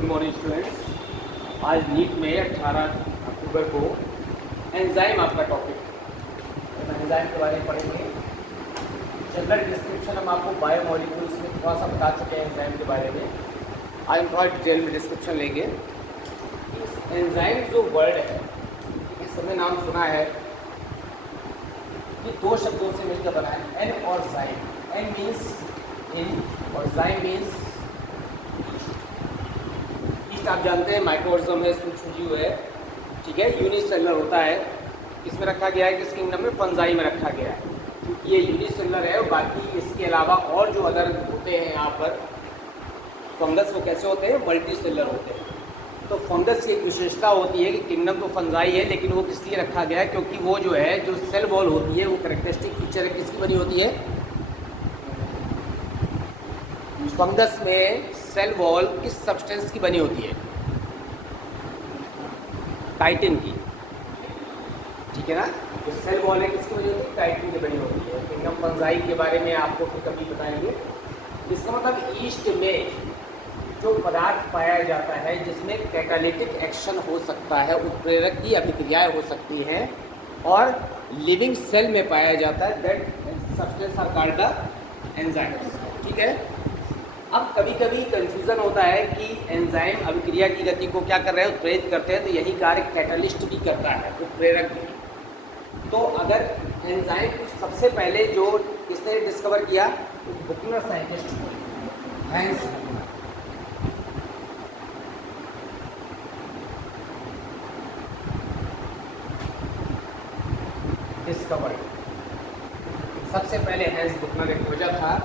Good morning students. आज NEET में 18 अक्टूबर को एंजाइम आपका टॉपिक है। तो एंजाइम के बारे में पढ़ेंगे। जनरल डिस्क्रिप्शन हम आपको बायोमॉलिक्यूल्स में थोड़ा सा बता चुके हैं एंजाइम के बारे में। आज हम थोड़ा डिटेल में डिस्क्रिप्शन लेंगे। एंजाइम जो वर्ड है, इस सबने नाम सुना है कि दो शब्दों से मिलकर बना है, एन और जाइम। एन मीन्स इन और जाइम मीन्स ईस्ट। आप जानते हैं माइक्रोऑर्गेनिज्म है, सूक्ष्म जीव है, ठीक है, यूनिसेलुलर होता है। किसमें रखा गया है, किस किंगडम में, फंजाई में रखा गया है, क्योंकि ये यूनिसेलुलर है। और बाकी इसके अलावा और जो अदर होते हैं यहाँ पर फंगस, वो कैसे होते हैं, मल्टी सेलुलर होते हैं। तो फंगस की एक विशेषता होती है कि किंगडम तो फंजाई है, लेकिन वो किस लिए रखा गया है, क्योंकि वो जो है जो सेल वॉल होती है वो करेक्टरिस्टिक फीचर है किसकी बनी होती है, फंगस में सेल वॉल किस सब्सटेंस की बनी होती है, काइटिन की, ठीक है ना। जो सेल वॉल है किसकी बनी होती है, काइटिन की बनी होती है। किंगडम फंजाई के बारे में आपको फिर कभी बताएंगे। इसका मतलब ईस्ट में जो पदार्थ पाया जाता है जिसमें कैटालिटिक एक्शन हो सकता है, उत्प्रेरक की अभिक्रियाएं हो सकती हैं और लिविंग सेल में पाया जाता है, that substance are called the enzymes, ठीक है। अब कभी कभी कंफ्यूजन होता है कि एंजाइम अभिक्रिया की गति को क्या कर रहे हैं, उत्प्रेरित करते हैं, तो यही कार्य कैटालिस्ट भी करता है, उत्प्रेरक भी। तो अगर एंजाइम सबसे पहले जो किसने डिस्कवर किया, बुकनर साइंटिस्ट हैंस डिस्कवर्ड, सबसे पहले हैंस बुकनर ने खोजा था,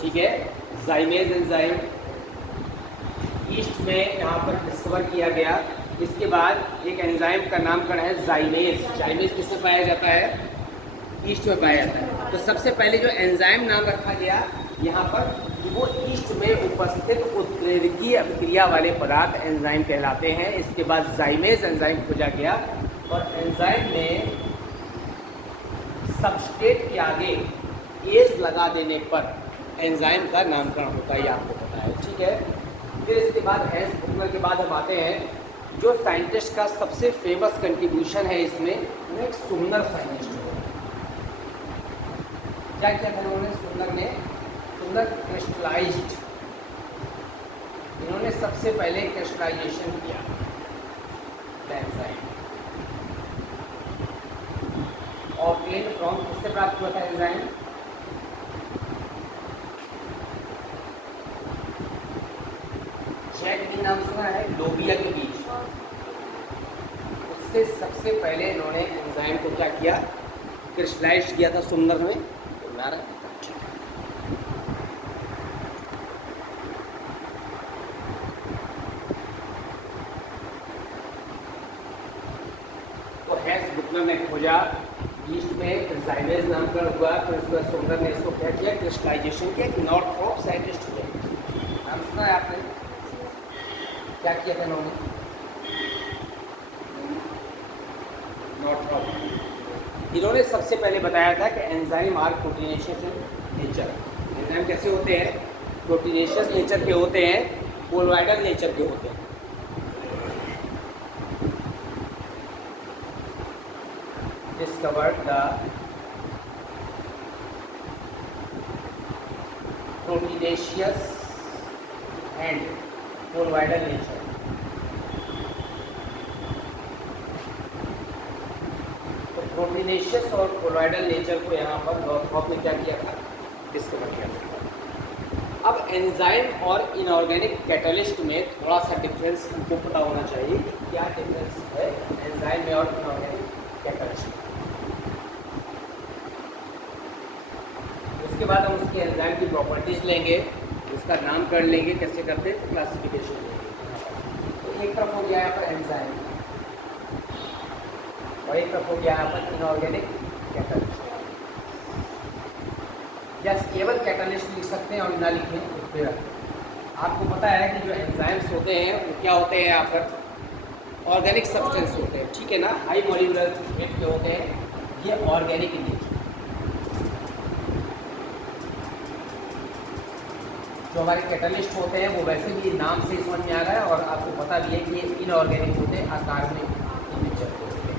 ठीक है। जाइमेज एंजाइम ईस्ट में यहाँ पर डिस्कवर किया गया। इसके बाद एक एंजाइम का नामकरण है जाइमेज। जाइमेज किसमें पाया जाता है, ईस्ट में पाया जाता है। तो सबसे पहले जो एंजाइम नाम रखा गया यहाँ पर, वो ईस्ट में उपस्थित उत्प्रेरकीय अभिक्रिया वाले पदार्थ एंजाइम कहलाते हैं। इसके बाद जाइमेज एंजाइम खोजा गया और एंजाइम में सबस्ट्रेट के आगे एज लगा देने पर एंजाइम का नामकरण होता है, ये आपको पता है, ठीक है। फिर इसके बाद हैंस बुकनर के बाद हम आते हैं जो साइंटिस्ट का सबसे फेमस कंट्रीब्यूशन है इसमें, वो एक सुमनर साइंटिस्ट है। क्या किया था उन्होंने, सुमनर क्रिस्टलाइज्ड, इन्होंने सबसे पहले क्रिस्टलाइजेशन किया एंजाइम। ऑब्टेन फ्रॉम, किससे प्राप्त हुआ था एंजाइम, जैक भी नाम सुना है, लोबिया के बीज। उससे सबसे पहले इन्होंने एंजाइम को क्या किया, क्रिस्टलाइज किया था सुंदर में। तो हैंस बुकनर ने खोजा ईस्ट में, जाइमेज नामकरण हुआ, फिर उसके बाद सुंदर ने इसको क्या किया, क्रिस्टलाइजेशन किया। नॉर्थरॉप साइंटिस्ट हुए, नाम सुना है आपने, क्या किया था इन्होंने, नॉर्थरॉप। इन्होंने सबसे पहले बताया था कि enzyme are proteinaceous in nature. Enzyme कैसे होते हैं, प्रोटीनेशियस नेचर के होते हैं, कोलॉइडल नेचर के होते हैं। Discovered the proteinaceous and colloidal nature. तो प्रोटीनेशियस और कोलॉइडल नेचर को यहाँ पर नॉर्थरॉप ने क्या किया था, डिस्कवर किया था। अब एंजाइम और इनऑर्गेनिक कैटलिस्ट में थोड़ा सा डिफरेंस हमको पता होना चाहिए कि क्या डिफरेंस है एंजाइम में और इनऑर्गेनिक कैटलिस्ट में। उसके बाद हम उसके एंजाइम की प्रॉपर्टीज लेंगे, उसका नामकरण लेंगे, कैसे करते हैं, क्लासिफिकेशन लेंगे। तो एक तरफ हो गया यहाँ पर एंजाइम और एक तरफ हो गया यहाँ पर इनऑर्गेनिक कैटलिस्ट। या केवल कैटलिस्ट लिख सकते हैं और ना लिखें उत्प्रेरक। आपको पता है कि जो एंजाइम्स होते हैं वो क्या होते हैं, यहाँ पर ऑर्गेनिक सब्सटेंस होते हैं, ठीक है ना, हाई मॉलिक्यूलर वेट के होते हैं, ये ऑर्गेनिक इन नेचर। जो हमारे कैटलिस्ट होते हैं वो वैसे भी नाम से समझ में आ रहा है और आपको पता भी है कि ये इनऑर्गेनिक होते हैं, आकार में इमेचर होते हैं।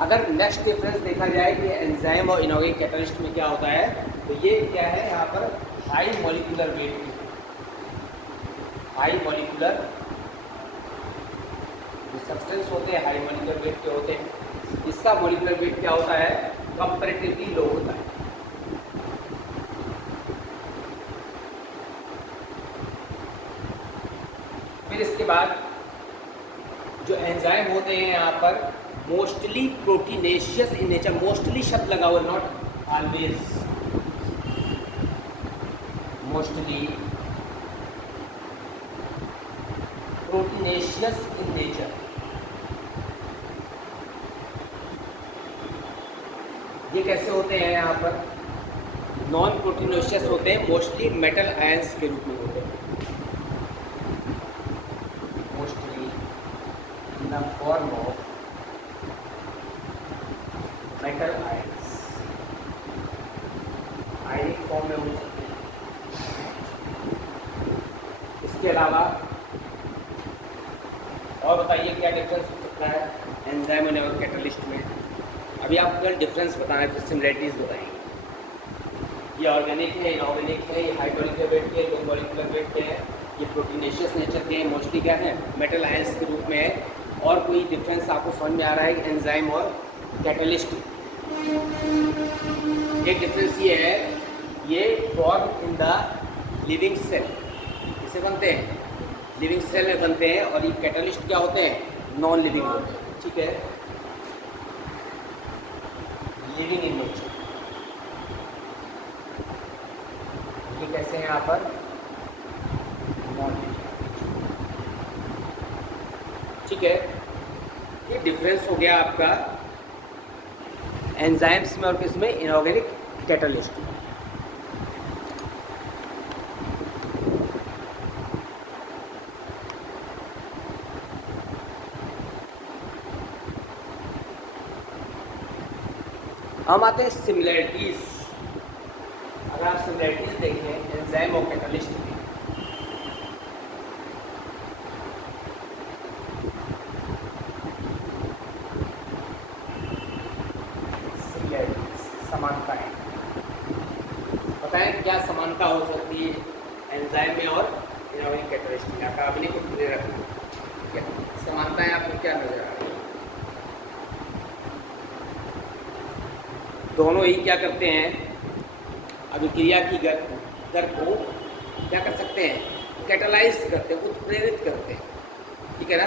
अगर नेक्स्ट डिफरेंस देखा जाए कि एंजाइम और इनऑर्गेनिक कैटलिस्ट में क्या होता है, तो ये क्या है यहाँ पर high molecular weight, high molecular जो सब्सटेंस होते हैं हाई मॉलिक्यूलर वेट के होते हैं, इसका मॉलिक्यूलर वेट क्या होता है, कंपैरेटिवली लो होता है। फिर इसके बाद जो एंजाइम होते हैं यहाँ पर mostly proteinaceous in nature, mostly शब्द लगा हुआ, not always, mostly proteinaceous in nature. ये कैसे होते हैं यहाँ पर, नॉन प्रोटीनेशियस होते हैं, मोस्टली मेटल आयंस के रूप में होते हैं, mostly in the form of metal ions, ionic form में हो सकते हैं। इसके अलावा और बताइए क्या डिफरेंस हो सकता है एंजाइम और कैटलिस्ट में। अभी आपको कल डिफरेंस बताना है, फिर सिमिलरिटीज बताएंगे। ये ऑर्गेनिक है, इनऑर्गेनिक है, ये हाई मॉलिक्यूलर वेट के, लो मॉलिक्यूलर वेट के हैं, ये प्रोटीनेशियस नेचर के हैं, मोस्टली क्या है मेटल आयंस के रूप में है। और कोई डिफरेंस आपको समझ में आ रहा है एंजाइम और कैटलिस्ट? एक डिफरेंस ये है, ये form in the living cell, इसे बनते हैं लिविंग सेल में बनते हैं, और ये कैटलिस्ट क्या होते हैं, नॉन लिविंग होते हैं। ठीक है, लिविंग इन नेचर। ये कैसे हैं यहाँ पर, नॉन लिविंग। ठीक है, ये डिफरेंस हो गया आपका एंजाइम्स में और किसमें, इनऑर्गेनिक कैटलिस्ट में। हम आते हैं सिमिलरिटीज। अगर आप सिमिलरिटीज देखें एंजाइम और कैटलिस्ट की, समानताएं बताएं, क्या समानता हो सकती है एंजाइम में और इनऑर्गेनिक कैटलिस्ट में? आप अभी को पूरे रखना, समानताएं आपको क्या नजर आ रही है? दोनों ही क्या करते हैं, अभिक्रिया की दर को क्या कर सकते हैं, कैटलाइज करते हैं, उत्प्रेरित करते हैं। ठीक है ना,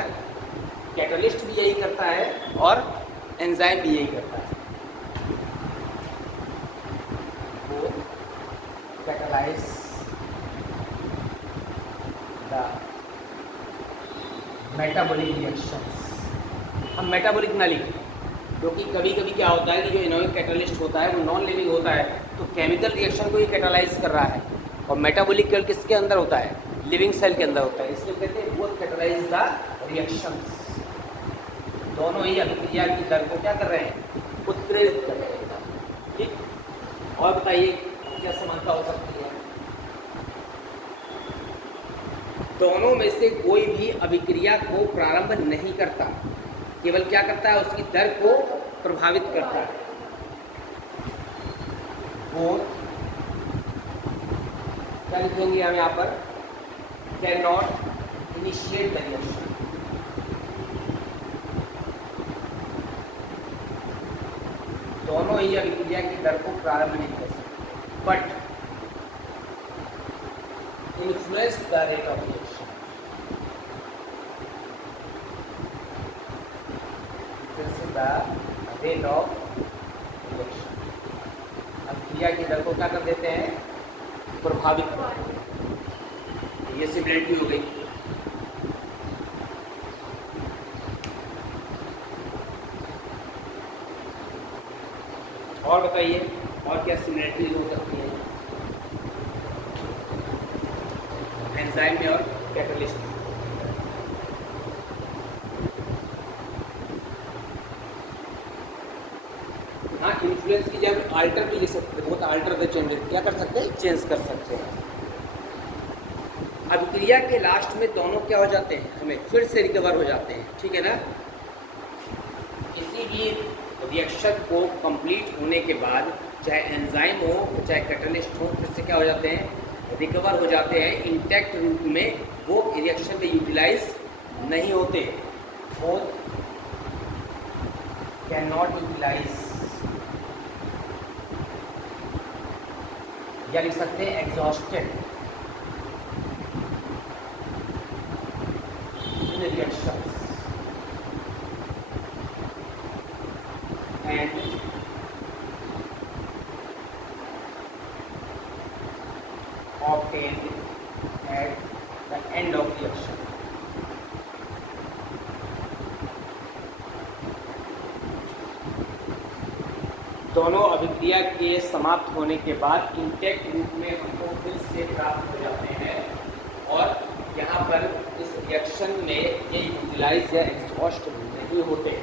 कैटलिस्ट भी यही करता है और एंजाइम भी यही करता है, वो कैटलाइज द मेटाबॉलिक रिएक्शंस। हम मेटाबॉलिक ना लिखें, क्योंकि कभी कभी क्या होता है कि जो इनऑर्गेनिक कैटलिस्ट होता है वो नॉन लिविंग होता है, तो केमिकल रिएक्शन को ही कैटलाइज कर रहा है, और मेटाबॉलिक केवल किसके अंदर होता है, लिविंग सेल के अंदर होता है। इसलिए कहते हैं बोथ कैटलाइज द रिएक्शंस। दोनों ही अभिक्रिया की दर को क्या कर रहे हैं, उत्प्रेरित कर रहे हैं। ठीक, और बताइए क्या समानता हो सकती है? दोनों में से कोई भी अभिक्रिया को प्रारंभ नहीं करता, केवल क्या करता है, उसकी दर को प्रभावित करता है। वो क्या लिखेंगे हम यहाँ पर, can not initiate the reaction. दोनों ही अभिक्रिया की दर को प्रारंभ नहीं कर सकते, but influence the rate of reaction. The rate of reaction, अभिक्रिया की दर को क्या कर देते हैं, प्रभावित कर देते हैं। ये सिमिलरिटी हो गई। और बताइए और क्या सिमिलरिटी हो सकती है एंजाइम में और कैटलिस्ट में? हाँ, इन्फ्लुएंस की जब अल्टर भी लिख सकते हैं, बहुत अल्टर द चेंज क्या कर सकते हैं, चेंज कर सकते हैं। अभिक्रिया के लास्ट में दोनों क्या हो जाते हैं, हमें फिर से रिकवर हो जाते हैं, ठीक है ना। किसी भी रिएक्शन को कंप्लीट होने के बाद चाहे एंजाइम हो चाहे कैटलिस्ट हो, फिर से क्या हो जाते हैं, रिकवर हो जाते हैं इंटैक्ट रूप में, वो रिएक्शन में यूटिलाइज नहीं होते, वो कैन नॉट यूटिलाइज, या लिख सकते हैं exhausted in reactions and obtained at the end of reaction. दोनों अभिक्रिया के समाप्त होने के बाद इंटैक्ट रूप में हमको फिर से प्राप्त हो जाते हैं, और यहाँ पर इस रिएक्शन में ये यूटिलाइज या एग्जॉस्ट नहीं होते।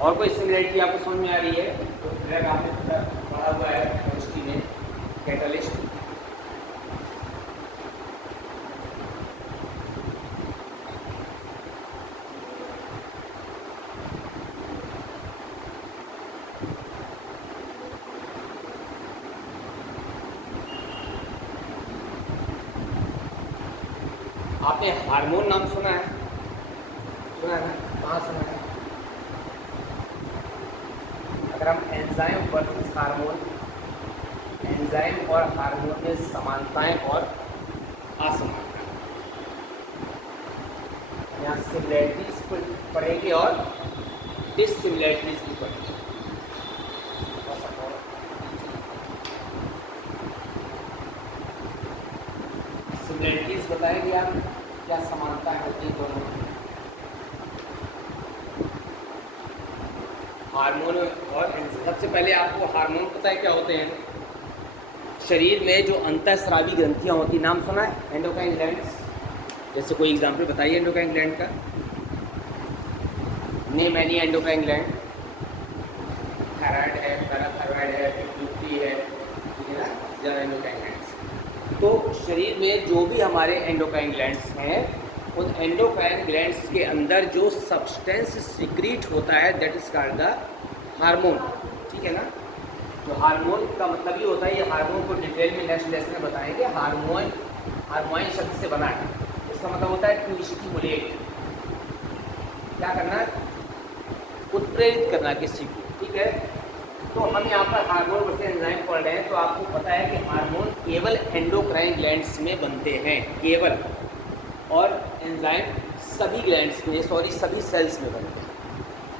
और कोई सिमिलरिटी आपको समझ में आ रही है तो ड्रग आपने पढ़ा हुआ है केमिस्ट्री में, कैटलिस्ट। आपने हार्मोन नाम सुना है? सुना है ना? कहाँ सुना है? अगर हम एंजाइम वर्सेस हार्मोन, एंजाइम और हार्मोन में समानताएं और असमानताएं, यहाँ सिमिलरिटीज पढ़ेंगे और डिससिमिलरिटीज भी पढ़ेंगे। सिमिलरिटीज बताएंगे आप, क्या समानताएं होती हैं दोनों में, हार्मोन और एंजाइम। सबसे पहले आपको हार्मोन पता है क्या होते हैं? शरीर में जो अंतःस्रावी ग्रंथियां होती, नाम सुना है? Endocrine glands. जैसे कोई एग्जांपल बताइए एंडोक्राइन ग्लैंड का, name any endocrine gland. Thyroid है, पैराथायराइड है, पिट्यूटरी है, ठीक है ना, ज्यादा एंडोक्राइन ग्लैंड्स। तो शरीर में जो भी हमारे एंडोक्राइन ग्लैंड्स हैं, उन एंडोक्राइन ग्लैंड्स के अंदर जो सब्सटेंस सिक्रीट होता है, that is called the hormone, ठीक है ना। तो हार्मोन का मतलब ये होता है, ये हार्मोन को डिटेल में नेक्स्ट लेसन में बताएंगे। हार्मोन हार्मोन शब्द से बना है, इसका मतलब होता है टू स्टिमुलेट, क्या करना, उत्प्रेरित करना किसी को, ठीक है। तो हम यहाँ पर हार्मोन वर्सेस एंजाइम पढ़ रहे हैं, तो आपको पता है कि हार्मोन केवल एंडोक्राइन ग्लैंड्स में बनते हैं, केवल, और एंजाइम सभी ग्लैंड्स में, सभी सेल्स में बनते हैं।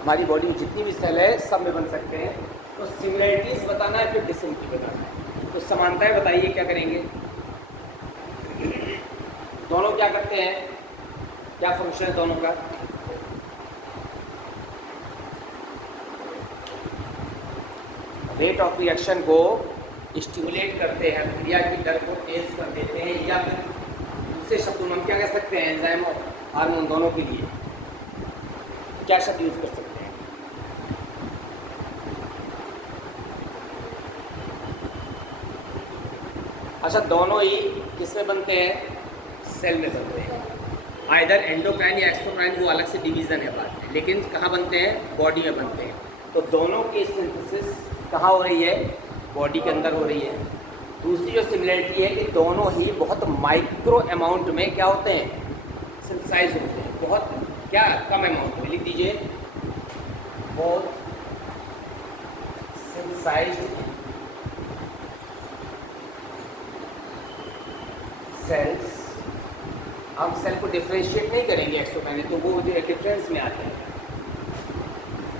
हमारी बॉडी में जितनी भी सेल है सब में बन सकते हैं। तो सिमिलरिटीज बताना है, फिर डिससिमिलरिटी बताना है। तो समानताएं बताइए क्या करेंगे, दोनों क्या करते हैं, क्या फंक्शन है दोनों का? रेट ऑफ रिएक्शन को स्टिमुलेट करते हैं, क्रिया की दर को तेज कर देते हैं, या फिर दूसरे शब्दों में हम क्या कह सकते हैं, एंजाइम और हार्मोन दोनों के लिए क्या शब्द यूज कर सकते हैं? अच्छा, दोनों ही किस में बनते हैं? सेल में बनते हैं। आइदर एंडोक्राइन या एक्सोक्राइन, वो अलग से डिवीज़न है बात में, लेकिन कहाँ बनते हैं? बॉडी में बनते हैं। तो दोनों की सिंथेसिस कहाँ हो रही है? बॉडी के अंदर हो रही है। दूसरी जो सिमिलरिटी है कि दोनों ही बहुत माइक्रो अमाउंट में क्या होते हैं? सिंथेसाइज होते हैं, बहुत क्या कम अमाउंट में, लिख दीजिए, बहुत सिंथेसाइज्ड सेल्स। हम सेल को डिफ्रेंशिएट नहीं करेंगे एक्सोक्राइन, तो वो जो डिफरेंस में आते हैं।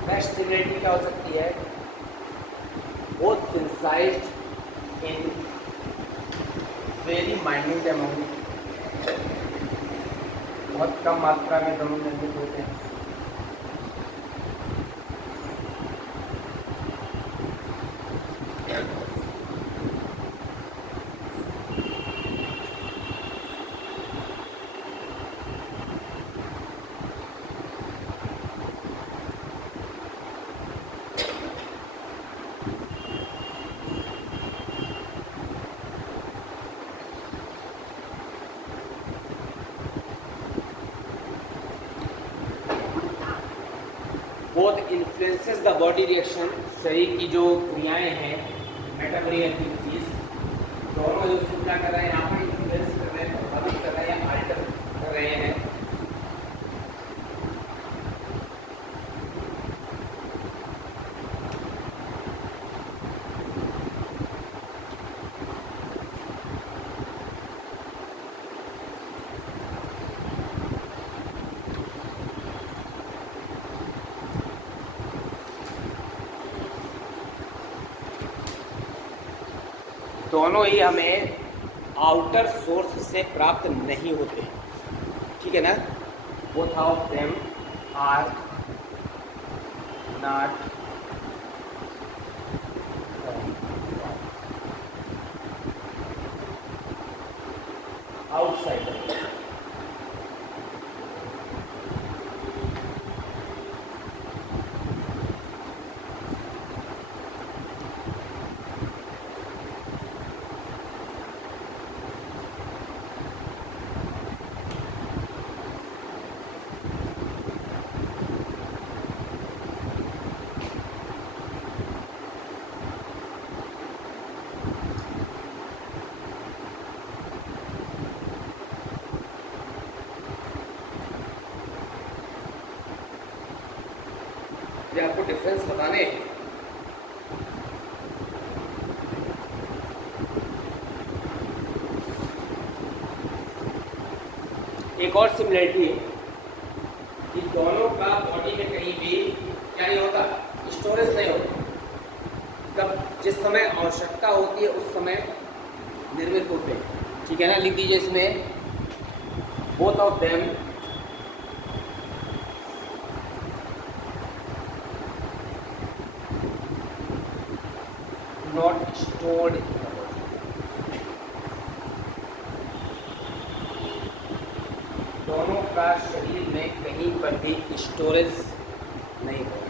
नेक्स्ट सिमिलरिटी क्या हो सकती है? Both synthesised in very minute amount, बहुत कम मात्रा में दोनों निर्मित होते हैं। Both influences the body reaction, शरीर की जो क्रियाएं हैं, मेटाबॉलिक एक्टिविटीज, दोनों जो उसको क्या कर रहे हैं, यहाँ पर इन्फ्लुएंस कर रहे हैं, प्रभावित कर रहे हैं या अल्टर कर रहे हैं। दोनों ही हमें आउटर सोर्स से प्राप्त नहीं होते, ठीक है ना। Both of them are not outsider. ये आपको डिफरेंस बताने हैं। एक और सिमिलरिटी है कि दोनों का बॉडी में कहीं भी क्या नहीं होता, स्टोरेज नहीं होता। तब जिस समय आवश्यकता होती है उस समय निर्मित होते हैं, ठीक है ना। लिख दीजिए इसमें both of them not stored in the body। दोनों का शरीर में कहीं पर भी स्टोरेज नहीं होता।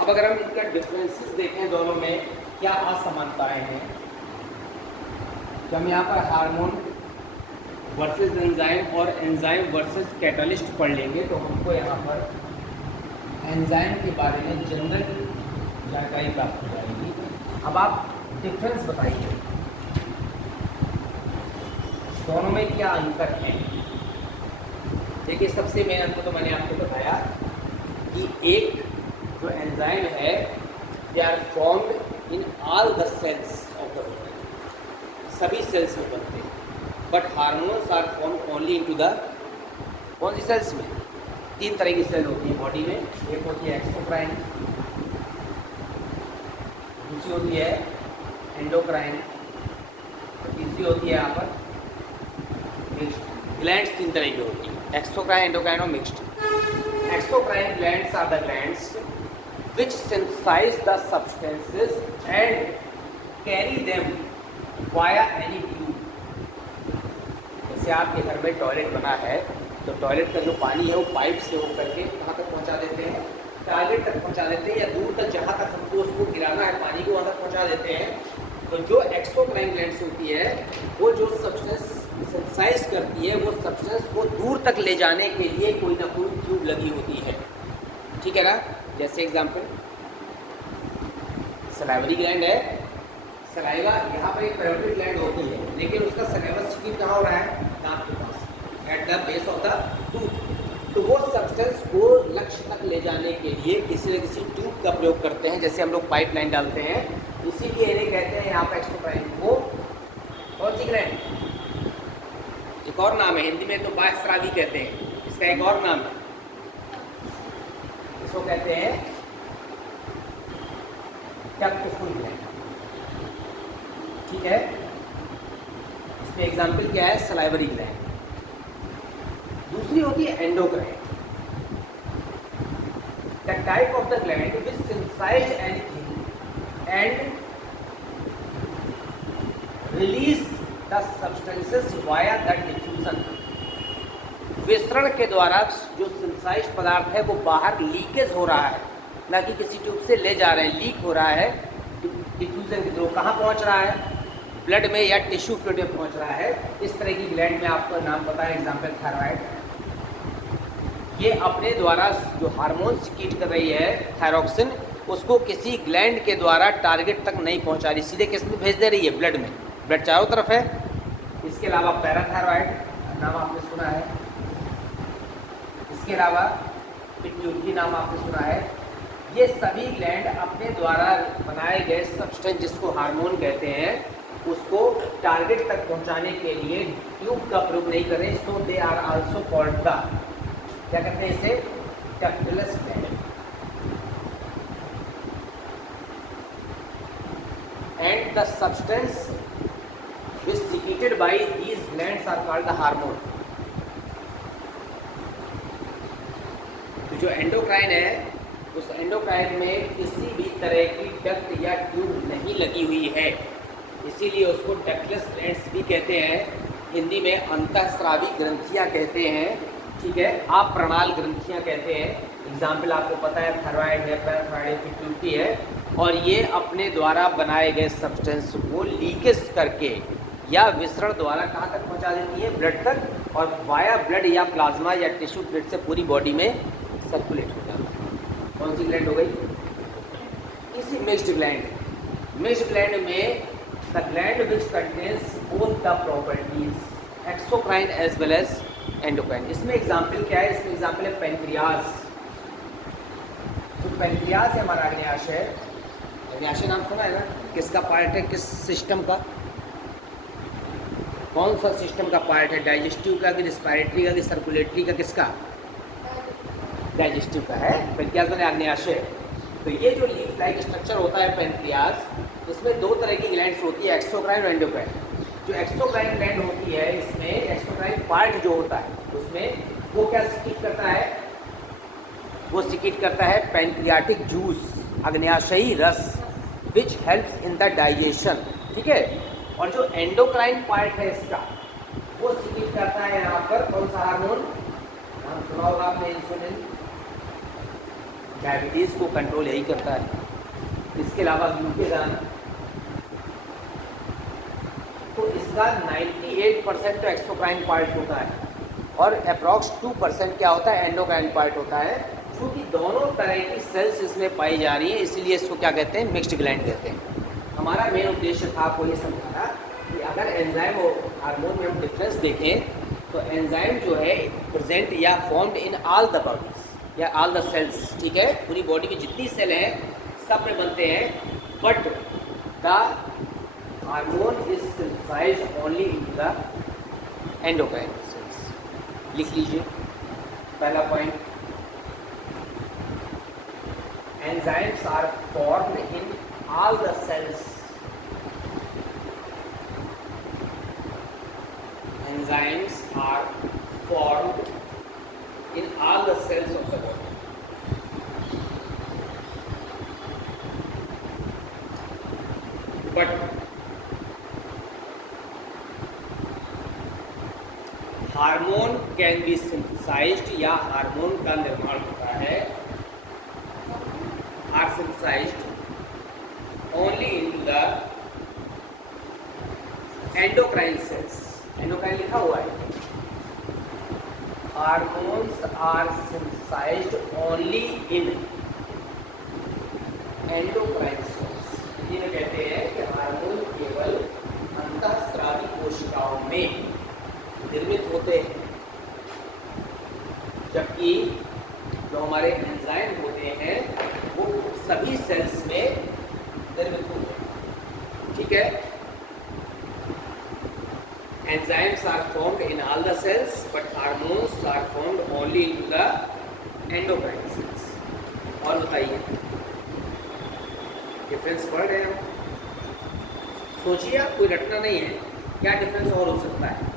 अब अगर हम इनका डिफरेंसेस देखें, दोनों में क्या असमानताएं हैं, तो हम यहाँ पर हार्मोन वर्सेस एंजाइम और एंजाइम वर्सेस कैटालिस्ट पढ़ लेंगे, तो हमको यहाँ पर एंजाइम के बारे में जनरल जानकारी प्राप्त हो जाएगी। अब आप डिफरेंस बताइए, दोनों में क्या अंतर है। देखिए, सबसे मेन अंतर तो मैंने आपको बताया कि एक जो एंजाइम है, they are formed in all the cells of the body, सभी सेल्स में बनते हैं। But hormones are formed only into the कौन सी सेल्स में, 3 तरह की सेल होती है बॉडी में। एक होती है एक्सोक्राइन, दूसरी होती है एंडोक्राइन, तीसरी होती है यहाँ पर मिक्स्ड। ग्लैंड्स 3 तरह की होती है, एक्सोक्राइन, एंडोक्राइन और mixed. Exocrine glands are the glands which synthesize the substances and carry them via any tube। जैसे आपके घर में टॉयलेट बना है, तो टॉयलेट का जो पानी है वो पाइप से हो करके कहाँ तक पहुँचा देते हैं, टारगेट तक पहुँचा देते हैं, या दूर तक जहाँ तक हमको उसको गिराना है पानी को वहाँ तक पहुँचा देते हैं। तो जो एक्सोक्राइन ग्लैंड्स होती है, वो जो सब्सटेंस सिंथेसाइज करती है, वो सब्सटेंस को दूर तक ले जाने के लिए कोई ना कोई ट्यूब लगी होती है, ठीक है ना। जैसे एग्जाम्पल, सलाइवरी ग्लैंड है, सलाइवा यहाँ पर एक पैरोटिड ग्लैंड होती है, लेकिन उसका सलाइवा सीक्रेट कहाँ हो रहा है, दांत के पास, at the base of the tooth. तो वो सब्सटेंस को लक्ष्य तक ले जाने के लिए किसी न किसी ट्यूब का प्रयोग करते हैं, जैसे हम लोग पाइपलाइन डालते हैं। इसीलिए इन्हें कहते हैं यहाँ पर एक्सोक्राइन को कौन सी ग्लैंड, एक और नाम है हिंदी में तो बाह्यस्रावी कहते हैं, इसका एक और नाम है, इसको कहते हैं डक्टफुल ग्लैंड, ठीक है। इसमें एग्जाम्पल क्या है, सलाइवरी ग्लैंड। दूसरी होती है endocrine, the type of the gland which synthesise anything and release the substances via the diffusion. विसरण के द्वारा जो सिंथेसाइज्ड पदार्थ है वो बाहर लीकेज हो रहा है, ना कि किसी ट्यूब से ले जा रहे हैं, लीक हो रहा है डिफ्यूजन के थ्रू। कहाँ पहुँच रहा है? ब्लड में या टिश्यू फ्लूइड में पहुँच रहा है। इस तरह की ग्लैंड में आपको नाम पता है, एग्जाम्पल थायराइड। ये अपने द्वारा जो हार्मोन सिक्रीट कर रही है थायरोक्सिन, उसको किसी ग्लैंड के द्वारा टारगेट तक नहीं पहुंचा रही, सीधे किस में भेज दे रही है? ब्लड में। ब्लड चारों तरफ है। इसके अलावा पैराथायरॉयड नाम आपने सुना है, इसके अलावा पिट्यूटरी नाम आपने सुना है। ये सभी ग्लैंड अपने द्वारा बनाए गए सब्सटेंस जिसको हार्मोन कहते हैं उसको टारगेट तक पहुंचाने के लिए ट्यूब का प्रयोग नहीं कर रहे, so they are also called the, क्या कहते हैं इसे? Ductless gland. And the substance which secreted by these glands are called the hormone। तो जो एंडोक्राइन है उस एंडोक्राइन में किसी भी तरह की डक्ट या ट्यूब नहीं लगी हुई है, इसीलिए उसको डक्टलेस ग्लैंड्स भी कहते हैं। हिंदी में अंतःस्रावी ग्रंथियां कहते हैं, ठीक है, अप्रणाल ग्रंथियां कहते हैं। एग्जाम्पल आपको पता है, थायराइड है, पैराथायरॉयड, पिट्यूटरी है। और ये अपने द्वारा बनाए गए सब्सटेंस को लीकेज करके या विसरण द्वारा कहाँ तक पहुँचा देती है? ब्लड तक, और वाया ब्लड या प्लाज्मा या टिश्यू फ्लूइड से पूरी बॉडी में सर्कुलेट हो जाता है। कौन सी ग्लैंड हो गई? इसी मिक्स्ड ग्लैंड। मिक्स्ड ग्लैंड में the gland which contains both the properties exocrine as well as endocrine. इसमें एग्जाम्पल क्या है? इसमें एग्जाम्पल है पेनक्रियास। तो पेनक्रियास है हमारा अग्न्याशय। अग्न्याशय नाम सुना है ना? किसका पार्ट है? किस सिस्टम का? कौन सा सिस्टम का पार्ट है? डाइजेस्टिव का कि रिस्पायरेटरी का कि सर्कुलेटरी का? किसका? डाइजेस्टिव का है पेनक्रियास में अग्न्याशय। तो ये जो लीफ लाइक स्ट्रक्चर होता है पेनक्रियास, इसमें दो तरह की ग्लैंड्स होती है, एक्सोक्राइन और एंडोक्राइन। जो एक्सोक्राइन ग्लैंड होती है, इसमें एक्सोक्राइन पार्ट जो होता है उसमें वो क्या सिक्रीट करता है? वो सिक्रीट करता है पैनक्रियाटिक जूस, अग्न्याशयी रस, which helps in the digestion, ठीक है। और जो एंडोक्राइन पार्ट है इसका, वो सिक्रीट करता है यहाँ पर कौन सा हार्मोन? नाम सुना होगा आपने, इंसुलिन। डायबिटीज़ को कंट्रोल यही करता है। इसके अलावा ग्लूकेगॉन। तो इसका 98% तो एक्सोक्राइन पार्ट होता है और अप्रॉक्स 2% क्या होता है? एंडोक्राइन पार्ट होता है। क्योंकि दोनों तरह की सेल्स इसमें पाई जा रही है, इसीलिए इसको क्या कहते हैं? मिक्स्ड ग्लैंड कहते हैं। हमारा मेन उद्देश्य था आपको ये समझाना कि अगर एंजाइम और हार्मोन में हम डिफरेंस देखें तो एंजाइम जो है प्रेजेंट या formed in all the bodies या ऑल द सेल्स, ठीक है, पूरी बॉडी में जितनी सेल हैं सब में बनते हैं। But the hormone is synthesised only in the endocrine cells. लिख लीजिए पहला point, enzymes are formed in all the cells। Enzymes are formed in all the cells of the body, but hormone can be synthesised या hormone का निर्माण होता है, are synthesised only into the endocrine cells। endocrine लिखा हुआ है। Hormones are synthesized only in endocrine cells। Hindi में कहते हैं कि हार्मोन केवल अंतःस्रावी कोशिकाओं में निर्मित होते हैं, जबकि जो हमारे एंजाइम होते हैं वो सभी सेल्स में निर्मित होते हैं, ठीक है। Enzymes are formed in all the cells but hormones are formed only in the endocrine cells. और बताइए डिफरेंस पढ़ रहे हो? सोचिए, आप कोई रटना नहीं है, क्या डिफरेंस और हो सकता है?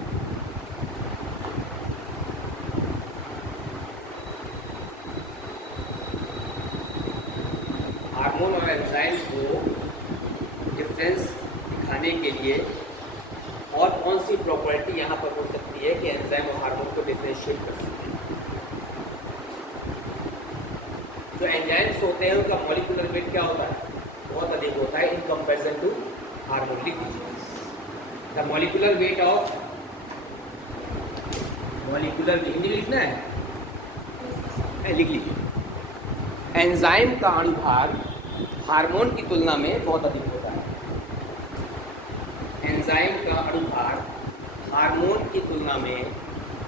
हार्मोन और एंजाइम को डिफ्रेंशिएट कर सकते हैं। जो एंजाइम्स होते हैं उनका मॉलिक्यूलर वेट क्या होता है, बहुत अधिक होता है इन कंपैरिजन टू हार्मोन। लिख दीजिए the molecular weight of, molecular Hindi में लिखना है, लिख लीजिए। एंजाइम का अणुभार हार्मोन की तुलना में बहुत अधिक होता है। एंजाइम का अणुभार हार्मोन की तुलना में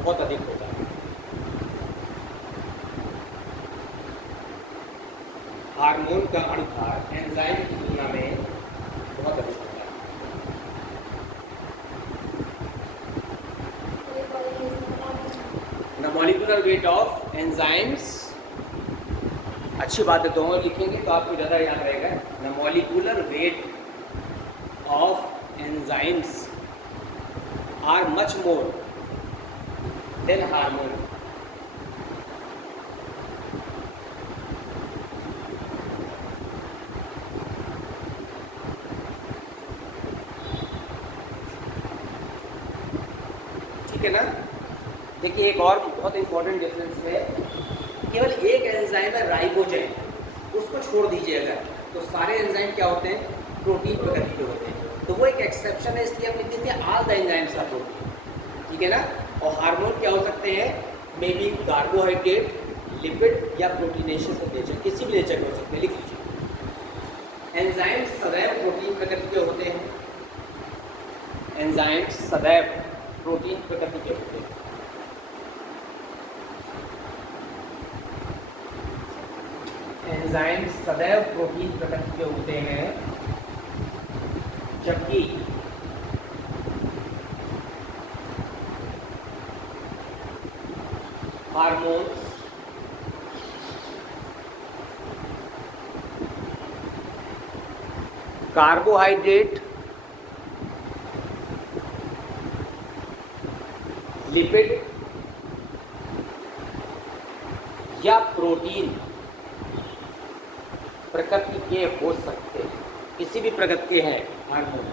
बहुत अधिक होता है। हार्मोन का अणुभार एंजाइम की तुलना में बहुत अधिक होता है। The molecular weight of enzymes, अच्छी बात है, दोनों लिखेंगे तो आपको ज़्यादा याद रहेगा। The molecular weight of enzymes are much more than hormone. ठीक है ना। देखिए एक और बहुत इंपॉर्टेंट डिफरेंस है, केवल एक एंजाइम है राइबोजेन, उसको छोड़ दीजिए अगर, तो सारे एंजाइम क्या होते हैं, प्रोटीन प्रकृति के होते हैं। तो वो एक एक्सेप्शन है, इसलिए हम लिख देते हैं all the enzymes are protein. ठीक है ना। और हार्मोन क्या हो सकते हैं, मे बी कार्बोहाइड्रेट, लिपिड या प्रोटीनेशियस नेचर, किसी भी नेचर के हो सकते हैं। लिख लीजिए एंजाइम्स सदैव प्रोटीन प्रकृति के होते हैं। एंजाइम्स सदैव प्रोटीन प्रकृति के होते हैं। एंजाइम्स सदैव प्रोटीन प्रकृति के होते हैं, जबकि हार्मोन्स कार्बोहाइड्रेट, लिपिड या प्रोटीन प्रकृति के हो सकते हैं, किसी भी प्रकृति के हैं hormone.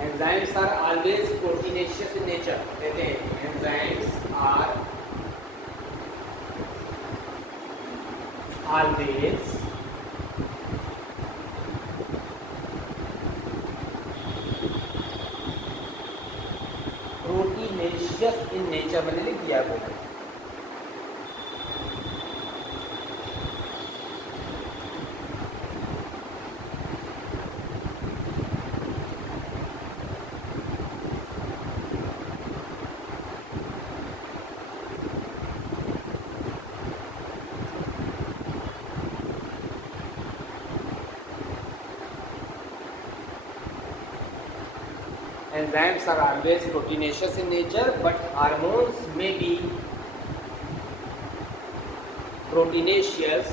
Enzymes are always proteinaceous in nature, कहते हैं enzymes are always proteinaceous in nature, मैंने लिख दिया वो। Enzymes are always proteinaceous in nature, but hormones may be proteinaceous,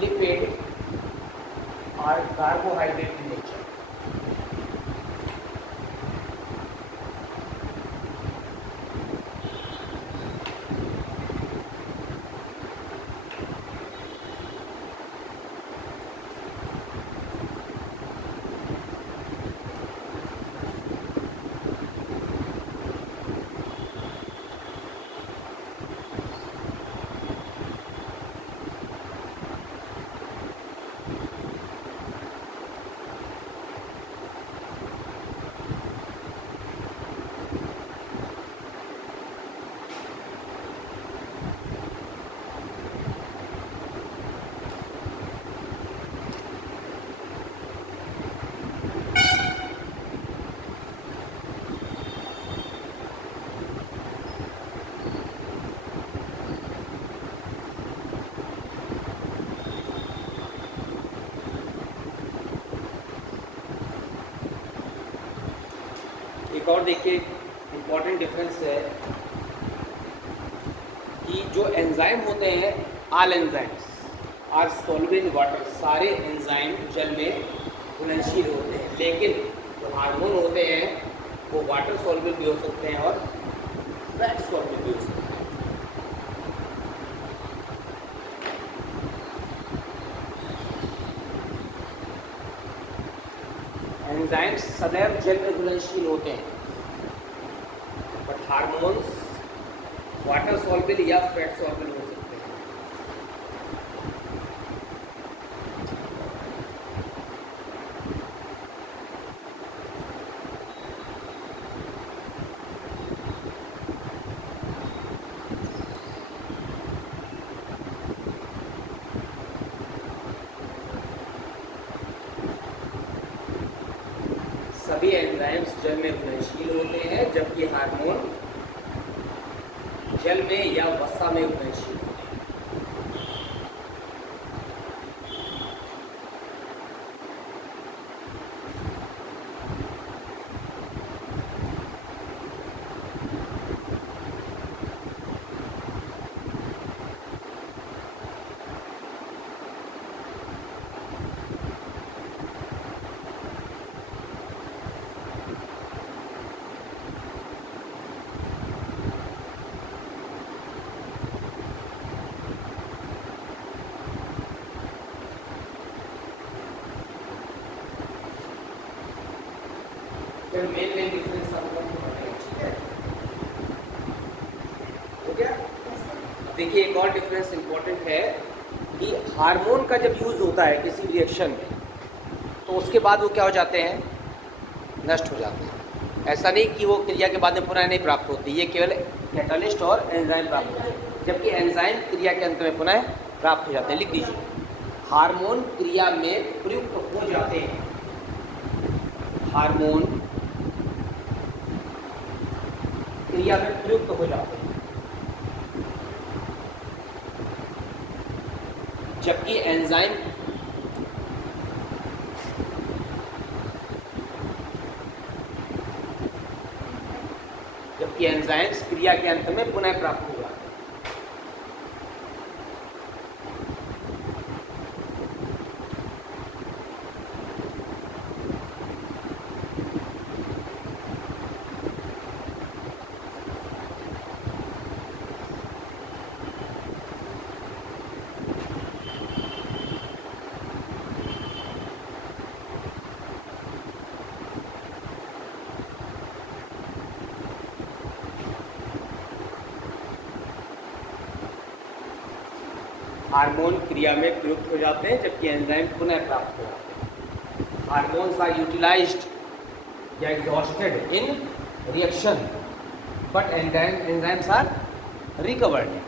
lipid or carbohydrate in nature. एक और देखिए इम्पॉर्टेंट डिफरेंस है कि जो एंजाइम होते हैं, all enzymes are soluble in water, सारे एंजाइम जल में घुलनशील होते हैं, लेकिन जो हार्मोन होते हैं वो वाटर सॉल्युबल भी हो सकते हैं और फैट सॉल्वेबल भी हो सकता है। एंजाइम्स सदैव जल में घुलनशील होते हैं, बट हार्मोन्स वाटर सॉल्वेबल या फैट सॉल्वेबल हो सकते हैं। सभी एंजाइम्स जल में घुलनशील होते हैं, जबकि हार्मोन जल में या वसा में घुलनशील होते हैं। फिर मेन डिफरेंस आपको बताएंगे, ठीक है? हो गया? देखिए एक और डिफरेंस इंपॉर्टेंट है कि हार्मोन का जब यूज़ होता है किसी रिएक्शन में, तो उसके बाद वो क्या हो जाते हैं, नष्ट हो जाते हैं। ऐसा नहीं कि वो क्रिया के बाद में पुनः नहीं प्राप्त होती, ये केवल कैटालिस्ट और एंजाइम प्राप्त होते हैं, जबकि एंजाइम क्रिया के अंत में पुनः प्राप्त हो जाते हैं। लिख दीजिए, हार्मोन क्रिया में प्रयुक्त हो जाते हैं, हार्मोन क्रिया में प्रयुक्त हो जाते हैं, जबकि एंजाइम क्रिया के अंत में पुनः प्राप्त हो जाते हैं। हार्मोन क्रिया में प्रयुक्त हो जाते हैं, जबकि एंजाइम पुनः प्राप्त हो जाते हैं। हार्मोन्स आर यूटिलाइज्ड या exhausted in reaction, but enzymes are recovered.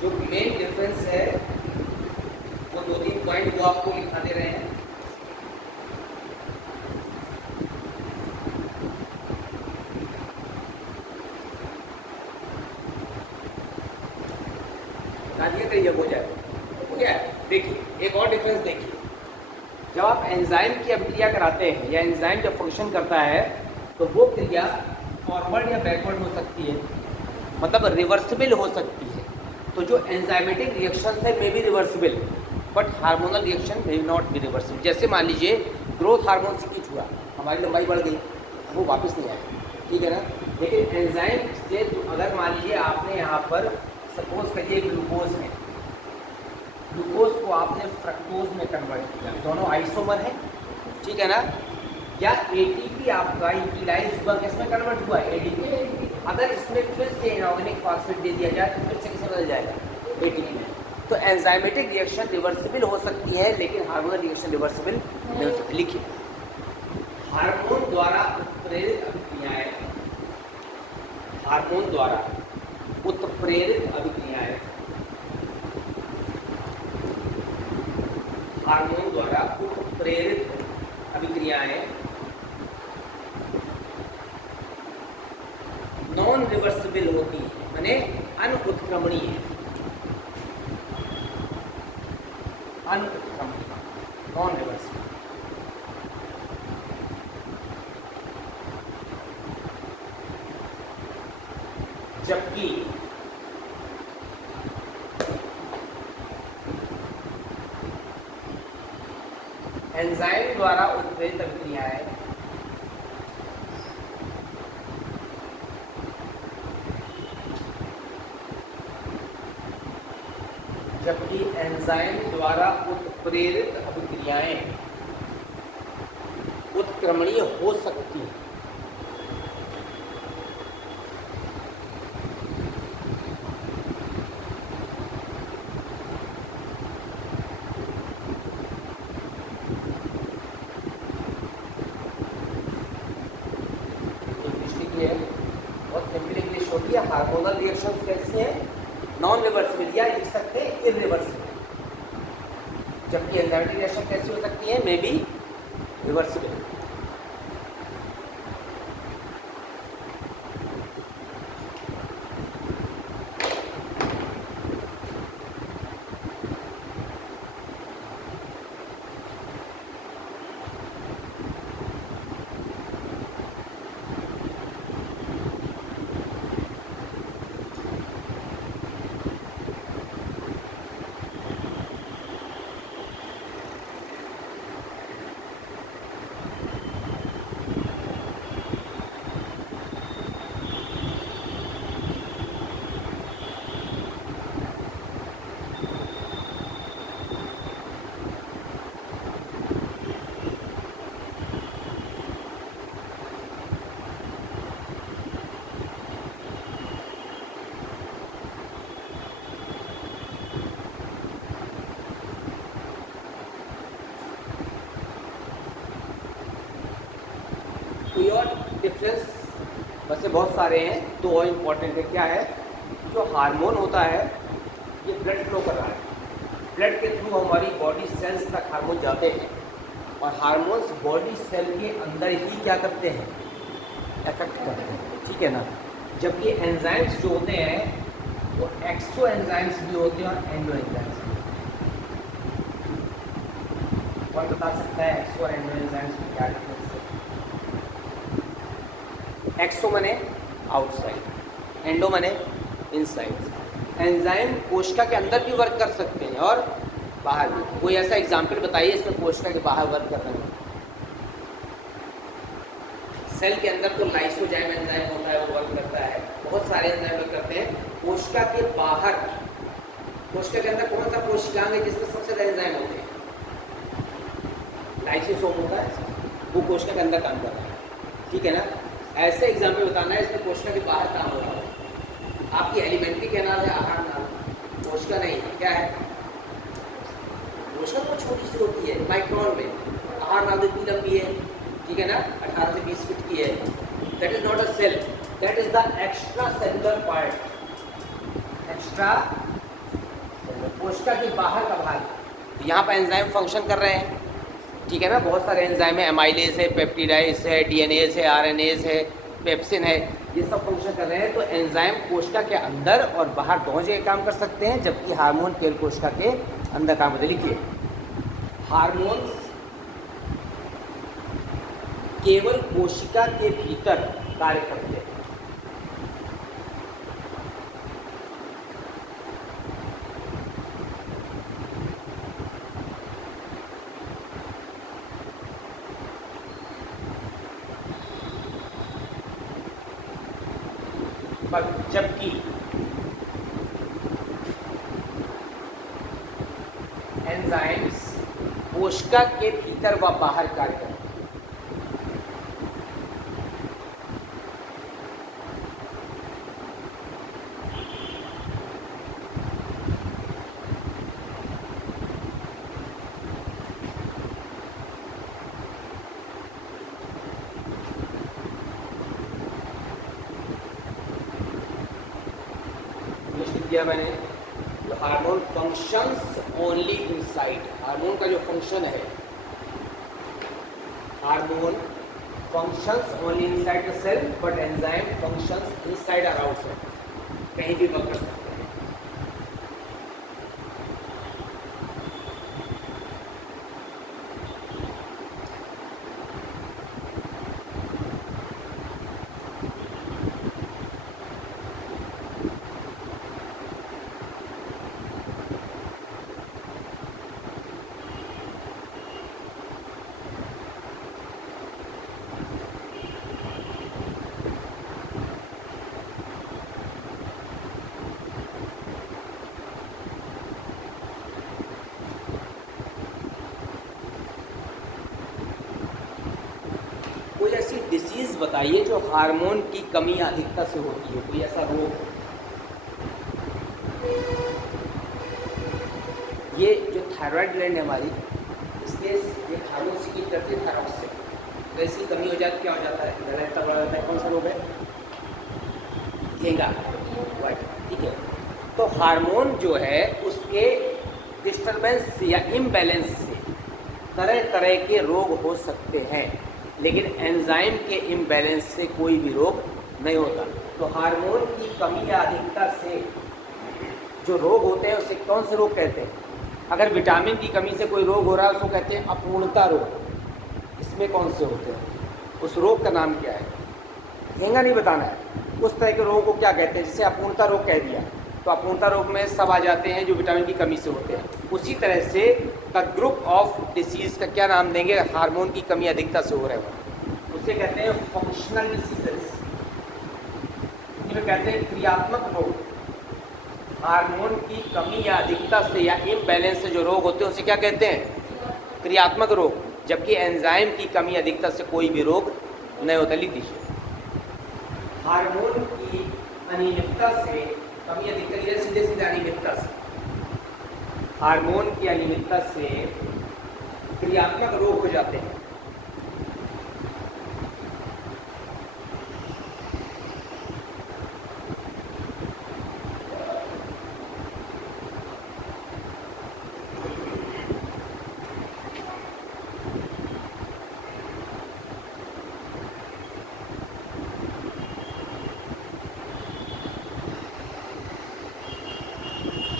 जो मेन डिफरेंस है वो 2-3 पॉइंट वो आपको लिखा दे रहे हैं। ये हो जाए, हो गया? देखिए एक और डिफरेंस देखिए, जब आप एंजाइम की अभिक्रिया कराते हैं या एंजाइम जब फंक्शन करता है तो वो क्रिया फॉरवर्ड या बैकवर्ड हो सकती है, मतलब रिवर्सिबल हो सकती है। तो जो एंजाइमेटिक रिएक्शन है may be reversible, but hormonal reaction may not be reversible. जैसे मान लीजिए ग्रोथ हार्मोन से कुछ हुआ, हमारी लंबाई बढ़ गई, वो वापस नहीं आएगी, ठीक है ना? लेकिन एंजाइम से अगर मान लीजिए आपने यहाँ पर सपोज करिए ग्लूकोज है, ग्लूकोज को आपने फ्रक्टोज में कन्वर्ट किया, दोनों आइसोमर है, ठीक है ना? या एटीपी आपका यूटिलाइज हुआ, किसमें कन्वर्ट हुआ? एटीपी। अगर इसमें फिर से इनऑर्गेनिक फॉस्फेट दे दिया जाए तो फिर से किसमें बदल जाएगा? एटीपी में। तो एंजाइमेटिक रिएक्शन रिवर्सिबल हो सकती है, लेकिन हार्मोनल रिएक्शन रिवर्सिबल नहीं हो सकती। लिखिए, हार्मोन द्वारा उत्प्रेरित अभिक्रियाएं, हार्मोन द्वारा उत्प्रेरित अभिक्रियाएं, हार्मोन द्वारा उत्प्रेरित अभिक्रियाएं नॉन रिवर्सिबल होती है, माने अनुत्क्रमणीय है, अनुत्क्रमणीय, नॉन रिवर्सिबल। जबकि एंजाइम द्वारा उत्प्रेरित अभिक्रियाएं जबकि एंजाइम द्वारा उत्प्रेरित अभिक्रियाएं उत्क्रमणीय हो सकती हैं। बहुत सिंपल इंग्लिश होती है। हार्मोनल रिएक्शंस कैसी हैं? नॉन रिवर्सिबल या लिख सकते हैं इरिवर्सिबल। जबकि एंजाइमेटिक रिएक्शन कैसी हो सकती है? May be reversible. कोई और डिफरेंस? वैसे बहुत सारे हैं, दो और इम्पॉर्टेंट है। क्या है? जो हार्मोन होता है ये ब्लड फ्लो कर रहा है, ब्लड के थ्रू हमारी बॉडी सेल्स तक हार्मोन जाते हैं और हार्मोन्स बॉडी सेल के अंदर ही क्या करते हैं? अफेक्ट करते हैं, ठीक है ना। जबकि एंजाइम्स जो होते हैं वो एक्सो एंजाइम्स भी होते हैं और एंडो एंजाइम्स भी। कौन बता सकता है एक्सो और एंडो एंजाइम्स में क्या डिफरेंस है? एक्सो मने आउटसाइड, एंडो मने इनसाइड। एंजाइम कोशिका के अंदर भी वर्क कर सकते हैं और बाहर भी। कोई ऐसा एग्जाम्पल बताइए इसमें कोशिका के बाहर वर्क कर रहे हैं। सेल के अंदर तो लाइसोजाइम एंजाइम होता है, वो वर्क करता है। बहुत सारे एंजाइम वर्क करते हैं। कोशिका के बाहर, कोशिका के अंदर कौन सा कोशिकांग है जिसमें सबसे ज़्यादा एंजाइम होते हैं? लाइसोसोम होता है, वो कोशिका के अंदर काम कर रहा है, ठीक है ना। ऐसे एग्जाम्पल बताना है इसमें कोशिका के बाहर काम हो रहा है। आपकी एलिमेंट्री क्या नाम है? आहार नाम। कोशिका नहीं है, क्या है? कोशिका बहुत छोटी सी होती है, माइक्रोन में। आहार नाम इतनी लंबी है, ठीक है ना, 18 से 20 फीट की है। That is not a cell, that is the extracellular part. Extra कोशिका के बाहर का भाग। यहाँ पर एंजाइम फंक्शन कर रहे हैं, ठीक है ना। बहुत सारे एंजाइम है, एमाइलेज है, पेप्टिडाइज है, डीएनएज है, आरएनएज है, पेप्सिन है, ये सब फंक्शन कर रहे हैं। तो एंजाइम कोशिका के अंदर और बाहर दोनों जगह काम कर सकते हैं, जबकि हार्मोन केवल कोशिका के अंदर काम करते हैं। लिखिए, हार्मोन्स केवल कोशिका के भीतर कार्य करते हैं। जबकि एंजाइम्स कोशिका के भीतर व बाहर कार्य करते हैं। दिया मैंने, तो hormone functions only inside. Hormone का जो फंक्शन है, hormone functions only inside the cell, but enzyme functions inside और आउटसाइड, कहीं भी वर्क कर सकते हैं। बताइए जो हार्मोन की कमी या अधिकता से होती है, कोई ऐसा रोग। ये जो थायराइड ग्लैंड है हमारी, इसके ये हार्मोन सीक्रेट करती है थायराइड से, तो इसकी कमी हो जाए तो क्या हो जाता है, गलैंड बढ़ जाता है। कौन सा रोग है? घेंगा, वाइट, ठीक है। तो हार्मोन जो है उसके डिस्टर्बेंस या इम्बैलेंस से तरह तरह के रोग हो सकते हैं, लेकिन एंजाइम के इम्बैलेंस से कोई भी रोग नहीं होता। तो हार्मोन की कमी या अधिकता से जो रोग होते हैं उसे कौन से रोग कहते हैं? अगर विटामिन की कमी से कोई रोग हो रहा है उसको कहते हैं अपूर्णता रोग। इसमें कौन से होते हैं? उस रोग का नाम क्या है? घेंगा नहीं बताना है, उस तरह के रोग को क्या कहते हैं? जैसे अपूर्णता रोग कह दिया तो अपूर्णता रोग में सब आ जाते हैं जो विटामिन की कमी से होते हैं। उसी तरह से द ग्रुप ऑफ डिसीज़ का क्या नाम देंगे? हार्मोन की कमी अधिकता से हो रहे हो, उसे कहते हैं फंक्शनल डिसीजेस। इसमें कहते हैं क्रियात्मक रोग। हार्मोन की कमी या अधिकता से या इम्बैलेंस से जो रोग होते हैं उसे क्या कहते हैं? क्रियात्मक रोग। जबकि एंजाइम की कमी अधिकता से कोई भी रोग नहीं होता। लिख दीजिए, हार्मोन की अनियमितता से कमी अधिकता, सीधे सीधे अनियमितता से, हार्मोन की अनियमितता से क्रियात्मक रोग हो जाते हैं।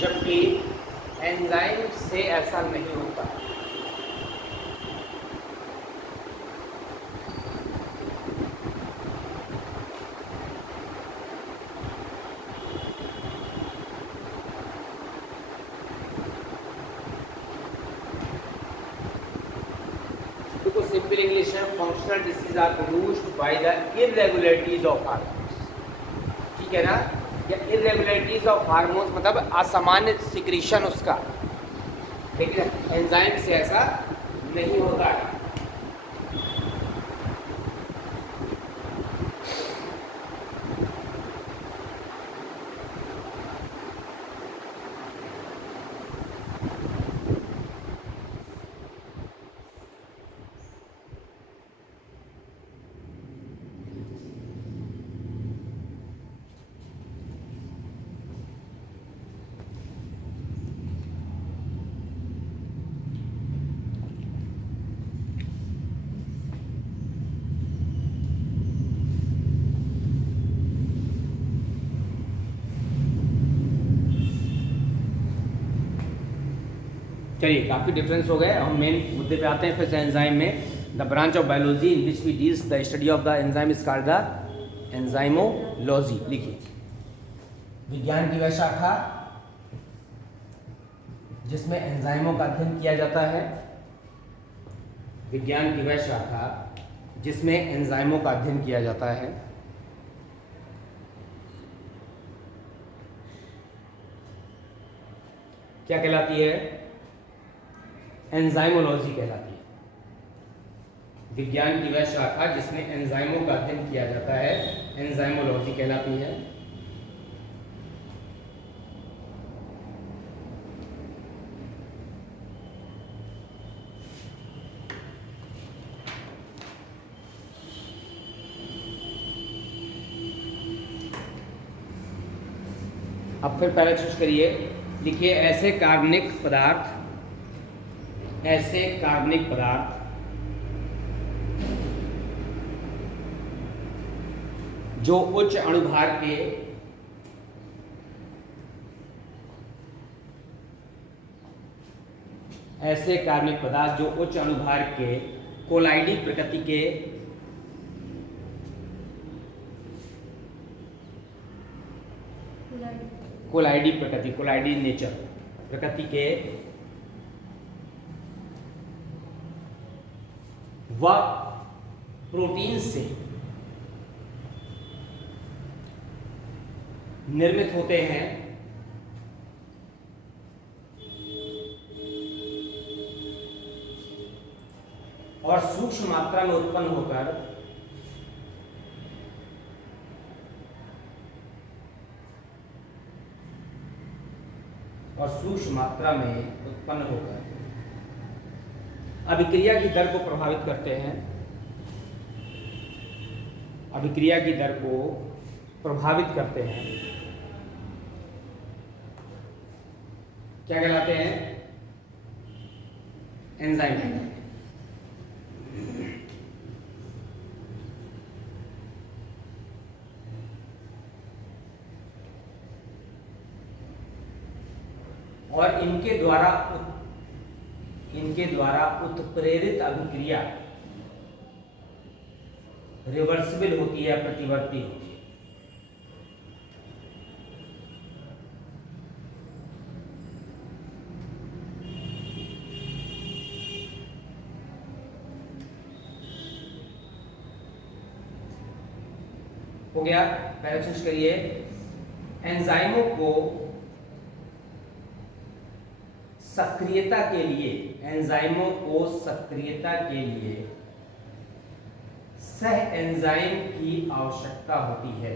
जबकि एंजाइम से ऐसा नहीं होता। देखो सिंपल इंग्लिश में functional disease are produced by the irregularities of hormones, ठीक है ना? या इरेगुलरिटीज ऑफ हार्मोन्स मतलब असामान्य सिक्रीशन उसका, लेकिन एंजाइम से ऐसा नहीं होता है। चलिए काफ़ी डिफरेंस हो गए, हम मेन मुद्दे पे आते हैं फिर से एंजाइम में। The branch of biology in which we deals the study of the enzyme is called the enzymology. लिखिए, विज्ञान की वह शाखा जिसमें एंजाइमों का अध्ययन किया जाता है। विज्ञान की वह शाखा जिसमें एंजाइमों का अध्ययन किया जाता है। क्या कहलाती है? एंजाइमोलॉजी कहलाती है। विज्ञान की वह शाखा जिसमें एंजाइमों का अध्ययन किया जाता है एंजाइमोलॉजी कहलाती है। अब फिर पहले चूज करिए, लिखिए ऐसे कार्बनिक पदार्थ जो उच्च अणुभार के कोलाइडी प्रकृति के कोलाइडी नेचर प्रकृति के व प्रोटीन से निर्मित होते हैं और सूक्ष्म मात्रा में उत्पन्न होकर और सूक्ष्म मात्रा में उत्पन्न होकर अभिक्रिया की दर को प्रभावित करते हैं। अभिक्रिया की दर को प्रभावित करते हैं, क्या कहलाते हैं? एंजाइम। और इनके द्वारा उत्प्रेरित अभिक्रिया रिवर्सिबल होती है, प्रतिवर्ती होती है। हो गया? पहले चीज करिए, एंजाइमों को सक्रियता के लिए, एंजाइमों को सक्रियता के लिए सह एंजाइम की आवश्यकता होती है।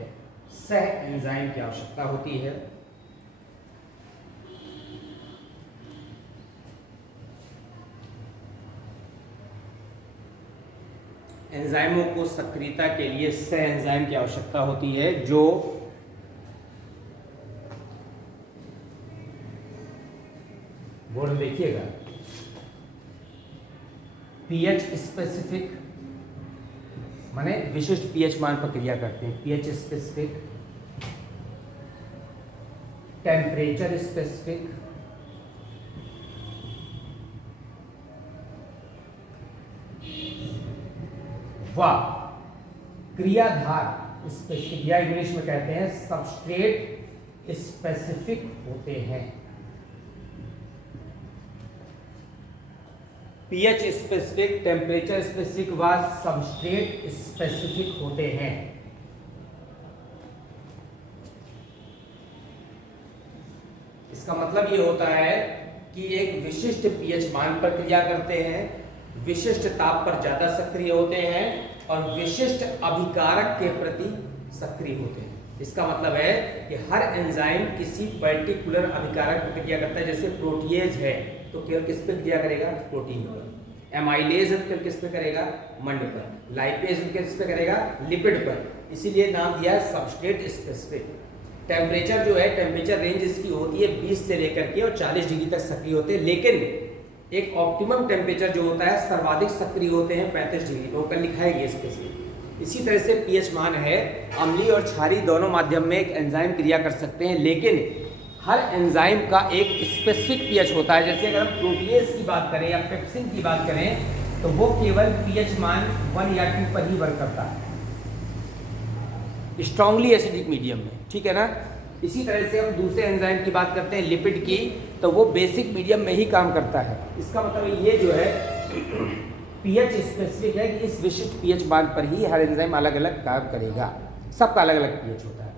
सह एंजाइम की आवश्यकता होती है। एंजाइमों को सक्रियता के लिए सह एंजाइम की आवश्यकता होती है, जो बोर्ड देखिएगा, पीएच स्पेसिफिक माने विशिष्ट पीएच मान पर क्रिया करते हैं। पीएच स्पेसिफिक, टेम्परेचर स्पेसिफिक, व क्रियाधार स्पेसिफिक या इंग्लिश में कहते हैं सबस्ट्रेट स्पेसिफिक होते हैं। पीएच स्पेसिफिक, टेम्परेचर स्पेसिफिक व सबस्ट्रेट स्पेसिफिक होते हैं। इसका मतलब ये होता है कि एक विशिष्ट पीएच मान पर क्रिया करते हैं, विशिष्ट ताप पर ज्यादा सक्रिय होते हैं और विशिष्ट अभिकारक के प्रति सक्रिय होते हैं। इसका मतलब है कि हर एंजाइम किसी पर्टिकुलर अभिकारक पर क्रिया करता है। जैसे प्रोटीएज है तो केवल किस पे क्रिया करेगा? प्रोटीन पर। एमाइलेज है तो केवल किस पे करेगा? मंड पर। लाइपेज किस पे करेगा? लिपिड पर। इसीलिए नाम दिया है सबस्ट्रेट स्पेसिफिक। टेम्परेचर जो है, टेम्परेचर रेंज इसकी होती है 20 से लेकर के और 40 डिग्री तक सक्रिय होते हैं, लेकिन एक ऑप्टिमम टेम्परेचर जो होता है सर्वाधिक सक्रिय होते हैं 35 डिग्री पर। ऊपर लिखा है ये स्पेसिफिक। इसी तरह से पीएच मान है, अम्लीय और क्षारीय दोनों माध्यम में एक एंजाइम क्रिया कर सकते हैं, लेकिन हर एंजाइम का एक स्पेसिफिक पीएच होता है। जैसे अगर हम प्रोटीएज की बात करें या पेप्सिन की बात करें तो वो केवल पीएच मान 1 या 2 पर ही वर्क करता है, स्ट्रांगली एसिडिक मीडियम में, ठीक है ना। इसी तरह से हम दूसरे एंजाइम की बात करते हैं लिपिड की, तो वो बेसिक मीडियम में ही काम करता है। इसका मतलब ये जो है पीएच स्पेसिफिक है कि इस विशिष्ट पीएच मान पर ही हर एंजाइम अलग अलग काम करेगा, सबका अलग अलग पीएच होता है।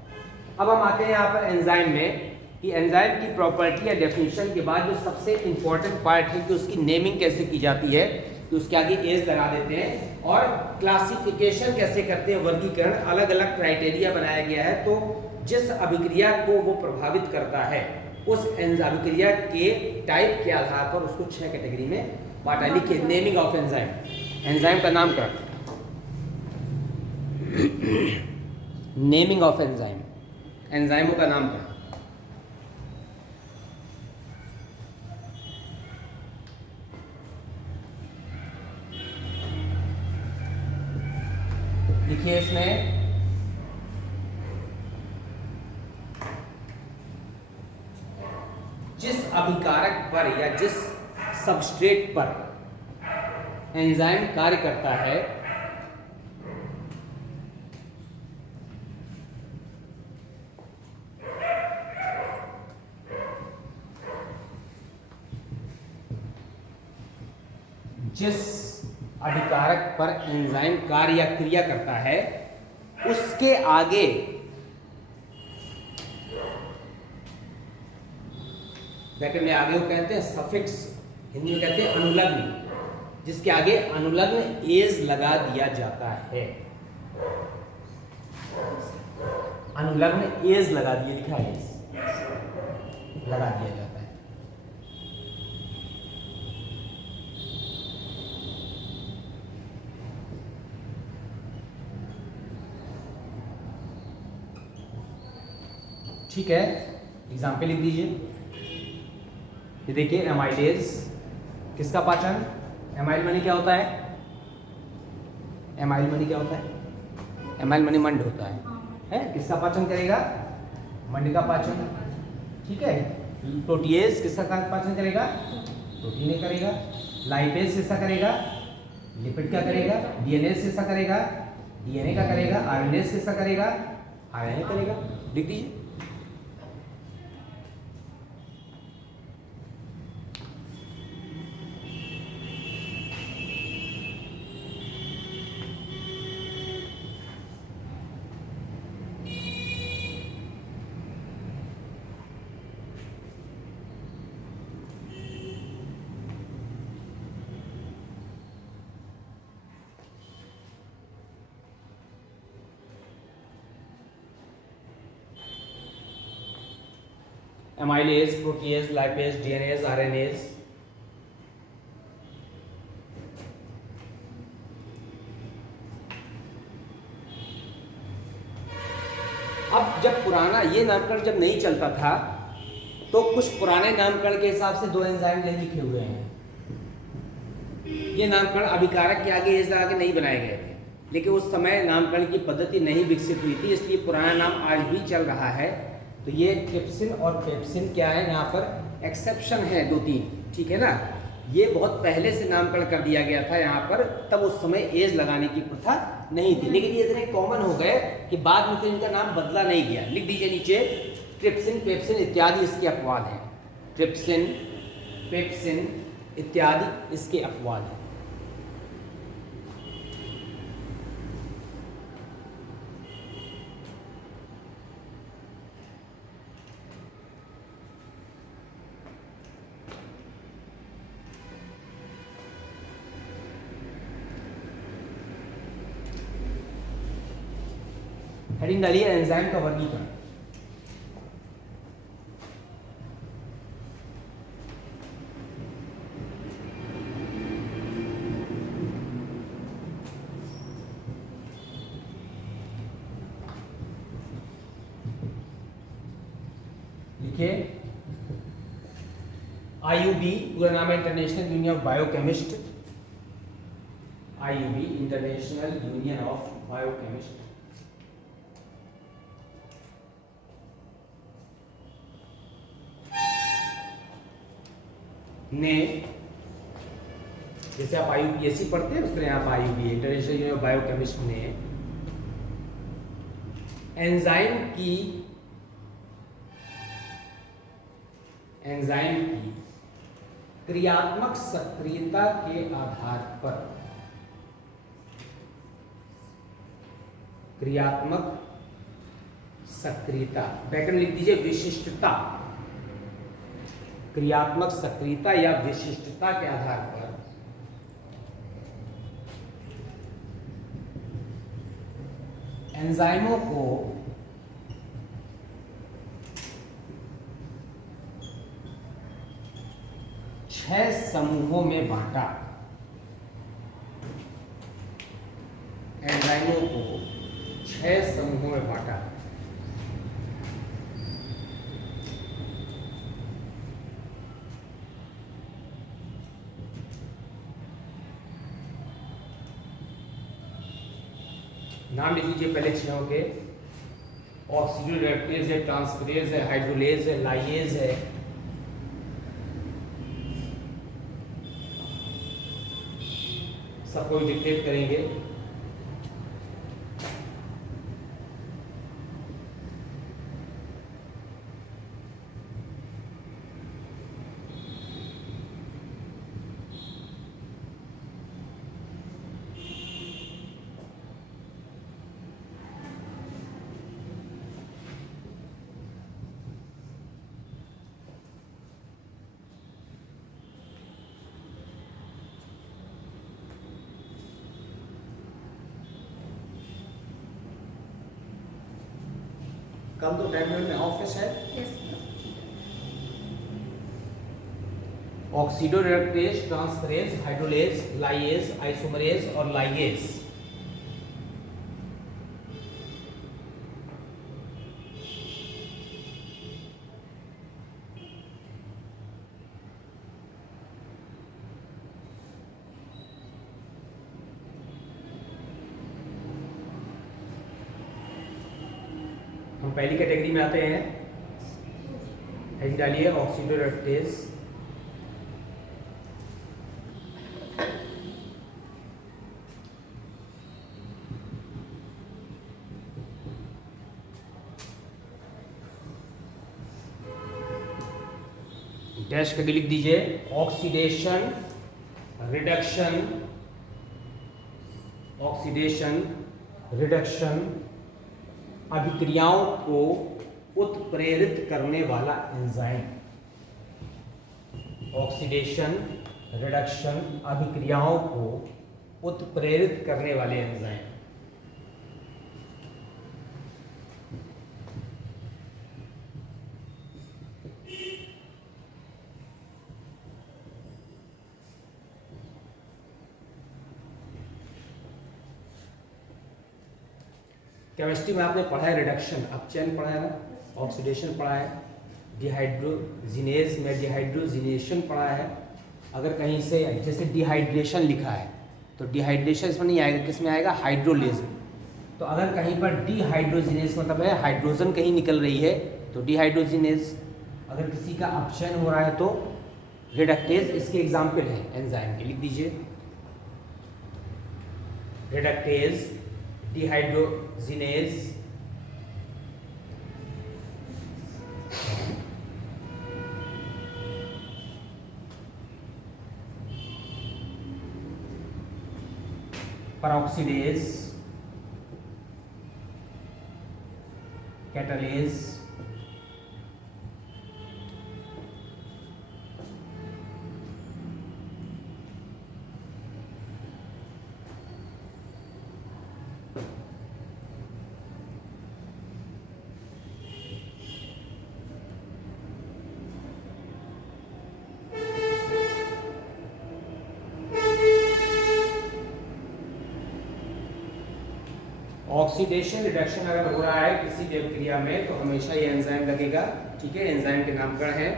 अब हम आते हैं यहाँ पर एंजाइम में कि एंजाइम की प्रॉपर्टी या डेफिनेशन के बाद जो सबसे इंपॉर्टेंट पार्ट है कि उसकी नेमिंग कैसे की जाती है, कि उसके आगे एज लगा देते हैं और क्लासिफिकेशन कैसे करते हैं, वर्गीकरण, अलग अलग क्राइटेरिया बनाया गया है। तो जिस अभिक्रिया को वो प्रभावित करता है उस अभिक्रिया के टाइप के आधार पर उसको 6 कैटेगरी में बांटा। लिखिए, नेमिंग ऑफ एंजाइम, एंजाइम का नामकरण, नेमिंग ऑफ एंजाइम, एंजाइमों का नामकरण। देखिए इसमें जिस अभिकारक पर या जिस सबस्ट्रेट पर एंजाइम कार्य करता है जिस अभिकारक पर एंजाइम कार्य या क्रिया करता है उसके आगे ब्रैकेट में आगे वो कहते हैं सफिक्स, हिंदी में कहते हैं अनुलग्न, जिसके आगे अनुलग्न एज लगा दिया जाता है। अनुलग्न एज लगा दिया, लिखा है एज लगा दिया जाता है। ठीक है, एग्जाम्पल लिख दीजिए। ये देखिए एमाइलेज किसका पाचन, एमाइल मनी क्या होता है, एमाइल मनी क्या होता है, एमाइल मनी मंड होता है किसका पाचन करेगा, मंड का पाचन। ठीक है, प्रोटीएज किसका पाचन करेगा, प्रोटीन ने करेगा। लाइपेज किसका करेगा, लिपिड का करेगा। डीएनए किसका करेगा, डीएनए का करेगा। आरएनए किसका करेगा, आरएनए करेगा। लिख दीजिए। Amylase, protease, lipase, DNAs, RNase. अब जब पुराना ये नामकरण जब नहीं चलता था तो कुछ पुराने नामकरण के हिसाब से 2 एंजाइम लिखे हुए हैं। ये नामकरण अभिकारक के आगे एज लगा के नहीं बनाए गए थे, लेकिन उस समय नामकरण की पद्धति नहीं विकसित हुई थी, इसलिए पुराना नाम आज भी चल रहा है। तो ये ट्रिप्सिन और पेप्सिन क्या है, यहाँ पर एक्सेप्शन है 2-3, ठीक है ना। ये बहुत पहले से नामकरण कर दिया गया था यहाँ पर, तब उस समय एज लगाने की प्रथा नहीं थी, लेकिन ये इतने कॉमन हो गए कि बाद में फिर इनका नाम बदला नहीं गया। लिख दीजिए नीचे, ट्रिप्सिन, पेप्सिन इत्यादि इसके अपवाद हैं। ट्रिप्सिन, पेप्सिन इत्यादि इसके अपवाद हैं। हेडिंग डालिए एंजाइम का वर्गीकरण। लिखिए IUB पूरा नाम है international union of biochemist. IUB international union of biochemist. ने, जैसे आप IUPAC पढ़ते हैं उस तरह आप IUB international union of biochemist ने एंजाइम की क्रियात्मक सक्रियता के आधार पर, क्रियात्मक सक्रियता, व्याकरण लिख दीजिए विशिष्टता, क्रियात्मक सक्रियता या विशिष्टता के आधार पर एंजाइमों को छह समूहों में बांटा। एंजाइमों को 6 समूहों में बांटा। नाम लिख लीजिए पहले 6 के। ऑक्सीडोरेक्टेज है, ट्रांसफरेज है, हाइड्रोलेज है, लाइएज है, सबको डिक्टेट करेंगे। कल तो टाइम में ऑफिस है। ऑक्सीडोरेक्टेज, ट्रांसफरेज, हाइड्रोलेज, लाइएज, आइसोमरेज और लाइगेज। हम पहली कैटेगरी में आते हैं, हेडिंग डालिए ऑक्सीडोरेक्टेज। डैश करके लिख दीजिए ऑक्सीडेशन रिडक्शन, ऑक्सीडेशन रिडक्शन अभिक्रियाओं को उत्प्रेरित करने वाला एंजाइम। ऑक्सीडेशन रिडक्शन अभिक्रियाओं को उत्प्रेरित करने वाले एंजाइम। केमिस्ट्री में आपने पढ़ा है रिडक्शन, अपचयन पढ़ा है ना, ऑक्सीडेशन पढ़ा है, डिहाइड्रोजिनेज में डिहाइड्रोजिनेशन पढ़ा है। अगर कहीं से जैसे डिहाइड्रेशन लिखा है तो डिहाइड्रेशन इसमें नहीं आएगा, किस में आएगा, हाइड्रोलेज में। तो अगर कहीं पर डिहाइड्रोजिनेज मतलब है हाइड्रोजन कहीं निकल रही है तो डिहाइड्रोजिनेज। अगर किसी का अपचयन हो रहा है तो रिडक्टेज इसके एग्जाम्पल है एंजाइम के, लिख दीजिए reductase, dehydrogenase, peroxidase, catalase, oxidation reduction अगर हो रहा है किसी भी अभिक्रिया में तो हमेशा ये एंजाइम लगेगा, ठीक है। एंजाइम के नामकरण है।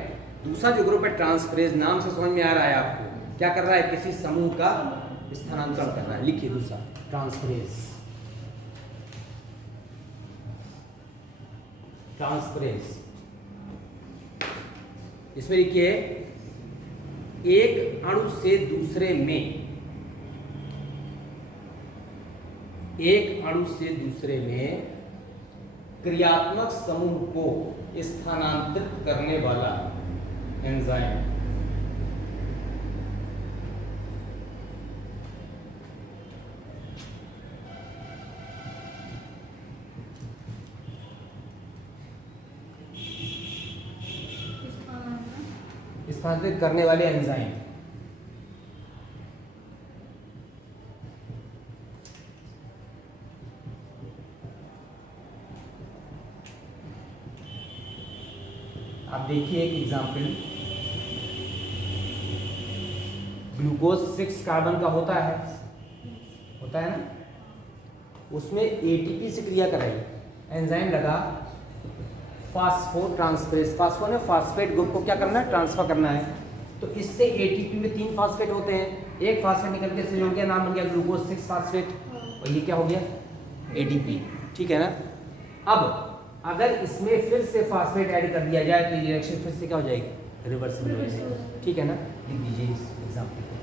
दूसरा जो ग्रुप है ट्रांसफरेज, नाम से समझ में आ रहा है आपको, क्या कर रहा है, किसी समूह का स्थानांतरण कर रहा है। लिखिए दूसरा ट्रांसफरेज, ट्रांसफरेज इसमें लिखिए एक अणु से दूसरे में, एक अणु से दूसरे में क्रियात्मक समूह को स्थानांतरित करने वाला एंजाइम। स्थानांतरित करने वाले एंजाइम। आप देखिए एक एग्जाम्पल, ग्लूकोज 6 कार्बन का होता है ना, उसमें एटीपी से क्रिया कराई, एंजाइम लगा फास्फोट्रांसफरेज। फास्फो ने फास्फेट ग्रुप को क्या करना है, ट्रांसफर करना है। तो इससे एटीपी में 3 फास्फेट होते हैं, एक फास्फेट निकल के जुड़ गया, नाम बन गया ग्लूकोज 6 फास्फेट, और ये क्या हो गया, एटीपी, ठीक है ना। अब अगर इसमें फिर से फास्फेट ऐड कर दिया जाए तो ये रिएक्शन फिर से क्या हो जाएगी, रिवर्सिबल हो जाएगी, ठीक है ना। लिख दीजिए इस एग्जाम्पल को।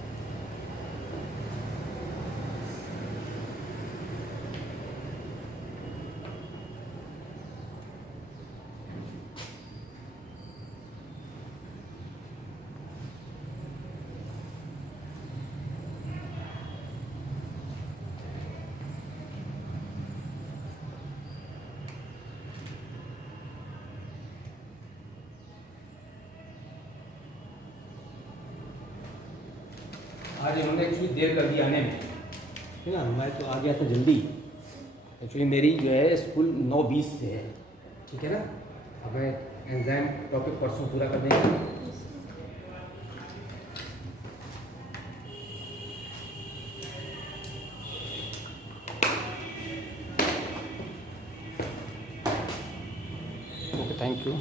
आज उन्होंने एक्चुअली देर कर दिया आने में, है ना, मैं तो आ गया था जल्दी। एक्चुअली मेरी जो है स्कूल 9:20 से है, ठीक है ना। अब मैं एंजाइम टॉपिक परसों पूरा कर देंगे। Okay, thank you.